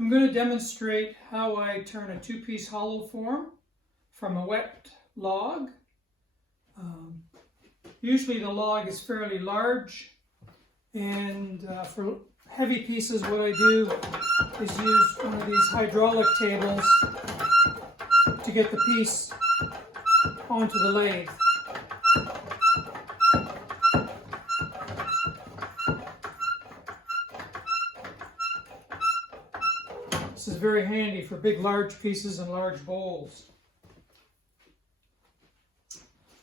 I'm going to demonstrate how I turn a two-piece hollow form from a wet log. Usually the log is fairly large, and for heavy pieces what I do is use one of these hydraulic tables to get the piece onto the lathe. This is very handy for big, large pieces and large bowls.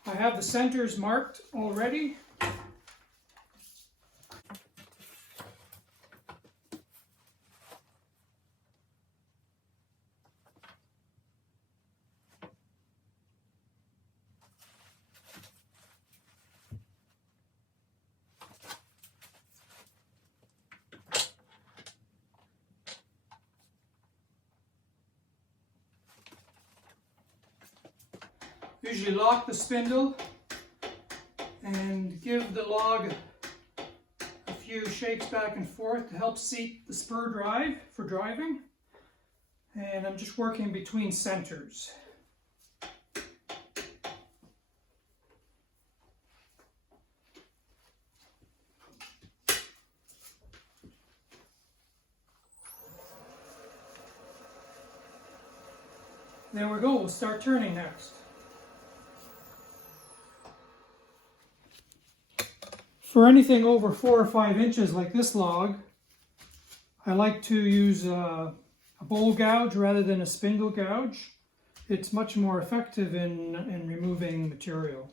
I have the centers marked already. Usually lock the spindle and give the log a few shakes back and forth to help seat the spur drive for driving. And I'm just working between centers. There we go, we'll start turning next. For anything over 4 or 5 inches like this log, I like to use a bowl gouge rather than a spindle gouge. It's much more effective in removing material.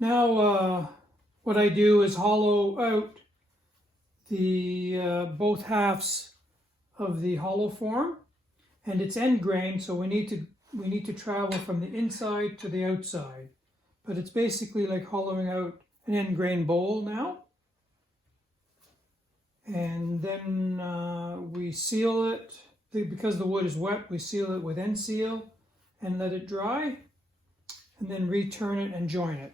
Now what I do is hollow out the both halves of the hollow form, and it's end grain, so we need to travel from the inside to the outside. But it's basically like hollowing out an end grain bowl now. And then we seal it. Because the wood is wet, we seal it with end seal and let it dry, and then return it and join it.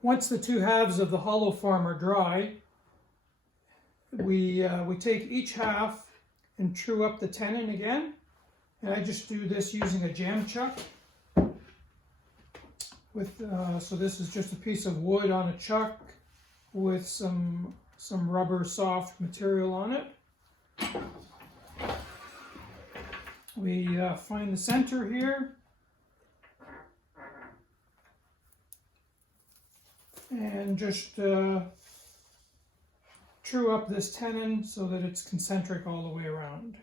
Once the two halves of the hollow form are dry, we take each half and true up the tenon again. And I just do this using a jam chuck. So this is just a piece of wood on a chuck with some rubber soft material on it. We find the center here. And just true up this tenon so that it's concentric all the way around.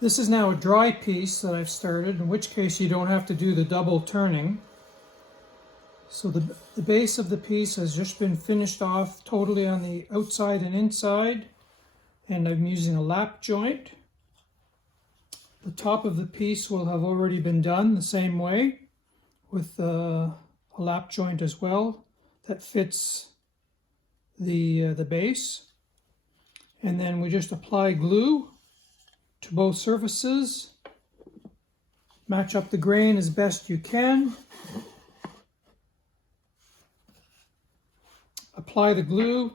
This is now a dry piece that I've started, in which case you don't have to do the double turning. So the base of the piece has just been finished off totally on the outside and inside, and I'm using a lap joint. The top of the piece will have already been done the same way with a lap joint as well that fits the base. And then we just apply glue to both surfaces. Match up the grain as best you can. Apply the glue,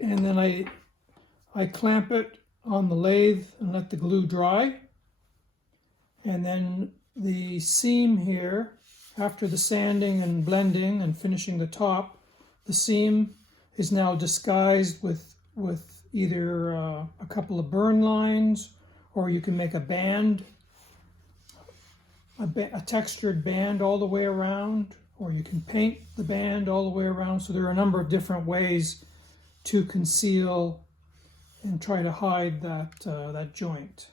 and then I clamp it on the lathe and let the glue dry. And then the seam here, after the sanding and blending and finishing the top, the seam is now disguised with either a couple of burn lines, or you can make a band, a textured band all the way around, or you can paint the band all the way around. So there are a number of different ways to conceal and try to hide that joint.